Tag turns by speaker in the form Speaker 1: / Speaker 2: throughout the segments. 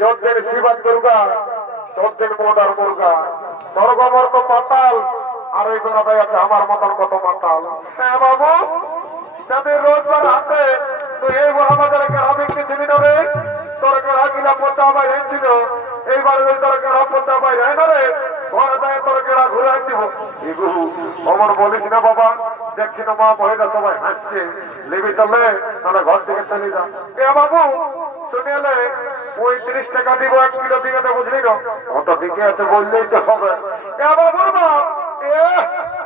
Speaker 1: যদ্দিন শিবান দুর্গা তদ্দিন মোদার মুর্গা। স্বর্গমর তো পাতাল আর ওই গোড়াটাই আছে আমার মতন কত মাতাল হ্যাঁ বাবু। যাদের রোজবার হাতে তুই এই কেনা বিক্রি ছিলি না রে? তোর কেনা কিনা পচা বাই হয়েছিল এইবার ওই তোর কেনা পচা বাই হয় না রে ঘরে যায় তোর কেনা ঘুরে দিব। এগু অমর বলিস না বাবা। দেখছি না মা মহিলা সবাই হাসছে। লিবি চলে তাহলে ঘর থেকে চলে যা। এ বাবু শুনিলে পঁয়ত্রিশ টাকা দিব, এক কিলো দিকে তো বুঝলি না অত দিকে আছে, বললেই তো হবে। এ বাবু না এ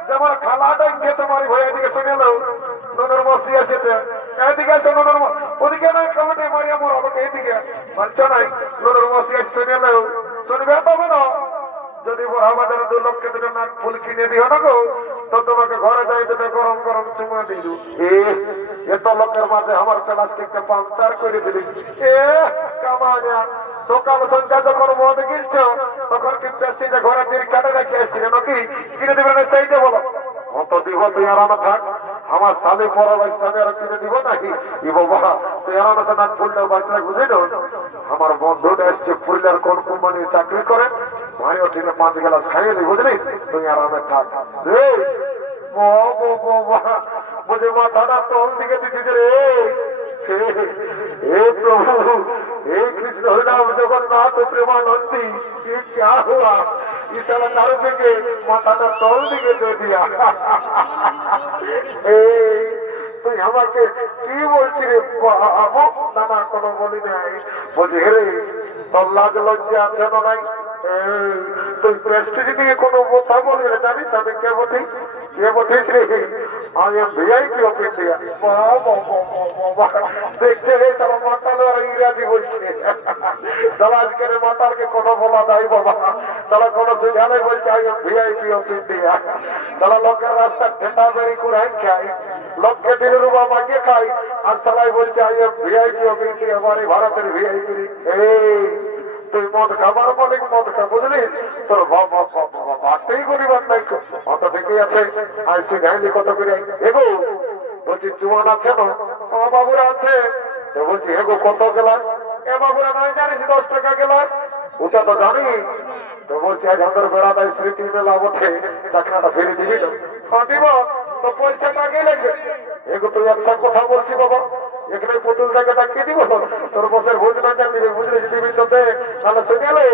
Speaker 1: যেমন খালাটাই খেতে মারি ভাই এদিকে শুনে নাও ননর মসি আছে এদিকে আছে ননর ওদিকে নাই কমিটি মারিয়া মোর আছে শুনবে পাবে না যদি আমাদের দু লক্ষে দুটো নাক ফুল কিনে দিও না গো, তো তোমাকে ঘরে যাই দুটো গরম গরম চুমা দিল এত লোকের মাঝে আমার প্লাস্টিকটা পাংচার করে দিলি। এ, কামানিয়া সকাল সন্ধ্যা যখন মদ কিনছ তখন কি প্লাস্টিকটা ঘরে দিয়ে কাটে রেখে আসছিল নাকি? কিনে দিবে না সেইটা বলো। অত দিব তুই আরামে থাক আমার সালে পড়া বয়স আমি আর কিনে দিব নাকি ই বাবা তুই আরামে তো নাক ফুলটা বাঁচলে বুঝে না আমার বন্ধুটা এসছে পুরুলিয়ার কোন কোম্পানি চাকরি করে ভাইও দিনে পাঁচ গেলাস খাইয়ে দিই বুঝলি তুই আরামে থাক এই, বাবা, বাবা, বুঝে মাথাটা তোল দিকে দিচ্ছিস রে हे प्रभु हे कृष्ण हरिनाम जगन्नाथ प्रेमानंदी ये क्या हुआ ইশারা কারও দিকে মাথাটা তল দিকে দিয়ে দিয়া এই তুই আমাকে কি বলছি রে বাবু নানা কোনো বলি নাই। বলছি হেরে তল্লাজ লজ্জা যেন নাই। তুই প্রেস্টিজ দিয়ে কোনো কথা বলবি না, জানিস আমি কে বলি কে বলিস রে? আমি ভিআইপি অফ ইন্ডিয়া দেখছে রে, তারা মাতাল আর ইংরাজি বলছে। তারা আজকের মাতালকে কোনো বলা নাই, বাবা। তারা কোনো সুঝালে বলছে আমি ভিআইপি অফ ইন্ডিয়া তারা লোকের রাস্তা ঠেটা বেরি করে খায়। লোককে দিল রুবা মাগিয়ে খায়। আর তারাই বলছে আমি ভিআইপি অফ ইন্ডিয়া আমার ভারতের ভিআইপি এই। তুই মদ খাবার মালিক, মদ খা বুঝলি? তোর ভাবতেই করিবার নাই। তো। অত থেকেই আছে, আইসি গাইলি কত করে? এগো বলছি, চুয়ান আছে না? ও বাবুরা আছে। বলছি জানি। তো বলছি, আজ আমাদের বেড়াটাই স্মৃতি মেলা ওঠে টাকাটা দিবি তো। হ্যাঁ দিব। তো পয়সাটা আগে লাগবে এগো তুই একটা কথা বলছি বাবা। এখানে পুতুল টাকা ডাকিয়ে দিব? তোর বসের ভোজ না জানবি বুঝলি দিবি তো দে তাহলে শুনেলে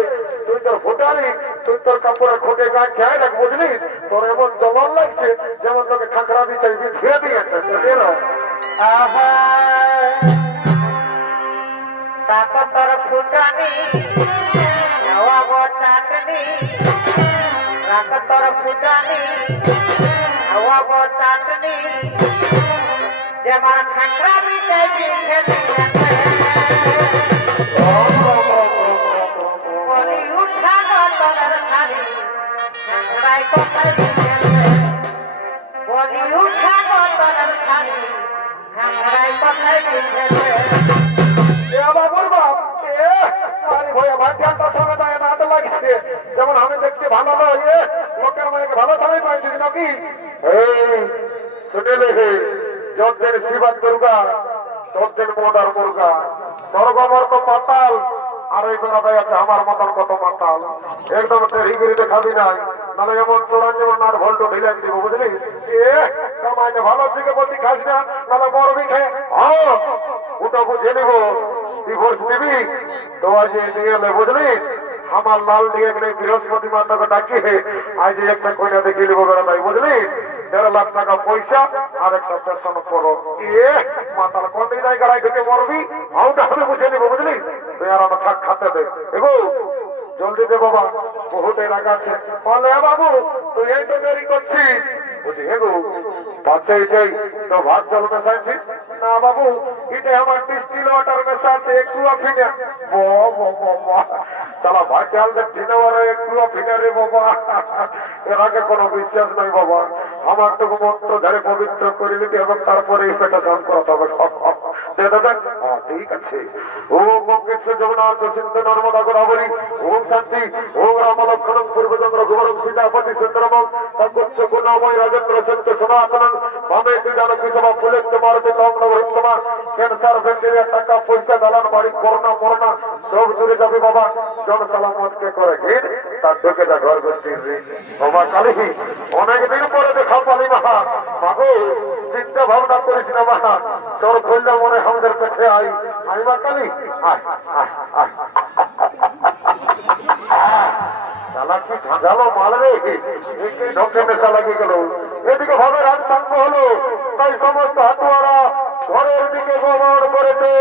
Speaker 1: তুই তোর ভোটারি, তুই তোর কাপড়ে খোটে গা খেয়ে রাখ, বুঝলি? তোর এমন জলন লাগছে, যেমন তোকে খাঁকড়া দিয়েছে বুঝলি
Speaker 2: তাকতর ফুটানি চাটনি তাকতর ফুটানি নবাব চাটনি যেমন খাকরা বিতে বিধে বলি উঠা গতরের খালি খাকরাই কথায় বিধেছে বলি উঠা গতরের খালি খাকরাই কথায় বিধেছে
Speaker 1: যেমন আমি দেখতে ভালো নয় লোকের মায়েকে ভালো তাই পাইছি নাকি? এই শুনেলে হে যদ্দিন শিবান দুর্গা তদ্দিন মোদার মুর্গা স্বর্গমর পাতাল, আর ওই গোড়াটাই আছে আমার মতন কত মাতাল একদম হিগিরিতে খাবি নাই নাহলে এমন চোড়ান যেমন আর ভোল্টো ঢিলাই দিব, বুঝলি? এ ভালো দিকে বলছি, খাস না নাহলে মরবি হ্যাঁ ওটা বুঝে নিব ডিভোর্স দিবি তো আজ নিয়ে বুঝলি? আমার লাল দিয়ে এখানে বৃহস্পতি মাতাকে ডাকিয়ে আজ একটা কইনা দেখিয়ে নিবো বেড়া তাই, বুঝলি? দেড় লাখ টাকা পয়সা আর একটা পেশন করো এ, মাতাল কোন দিন গাড়াই ঢুকে মরবি? আউটা আমি বুঝে নিবো বুঝলি? তুই আর আমার থাক খাতে দে। এগো, জলদি দে বাবা, বহুত এলাকা আছে। বলে "এ বাবু, তুই এই তো দেরি করছিস। বলছি হেগো বাচ্চা এটাই তো ভাত জল মেশাইছিস না বাবু, এটা আমার ডিস্টিল ওয়াটার মেশাচ্ছে একটু বাবা তারা ভাত চাল দেখছি না ওরা একটু আফিনা রে বাবা। এর আগে কোনো বিশ্বাস নাই বাবা। আমার তো মন্ত্র ধরে পবিত্র করে নিতে এবং তারপরে পেটা দান হবে। হ্যাঁ ঠিক আছে। ওম মঙ্গেশ্বর জগন্নাথ নর্মদা শান্তি। রাম লক্ষণম পূর্বচন্দ্র মমে তুই সভা ফুলেন্দ্র মারতে কম নবরুত্তমা ক্যান্সার ব্যাকটেরিয়া টাকা পয়সা দালান বাড়ি করোনা মরোনা সব দূরে যাবে বাবা জন সালামতকে করে ঘির তার ঢুকে যা ঘর গোষ্ঠীর বাবা কালী অনেকদিন পরে দেখা পালি মাহা মাগো চিন্তা ভাবনা করিস না মাহা তোর কল্যাণ মনে আমাদের কাছে আই আই মা কালী আয় আয় আয় শালা কি ঝাঁঝালো মাল রে ঢোকে নেশা লাগিয়ে গেল? এদিকে ভাবে হাত সাঙ্গ হলো তাই সমস্ত হাতুয়ারা ঘরের দিকে গমন করেছে।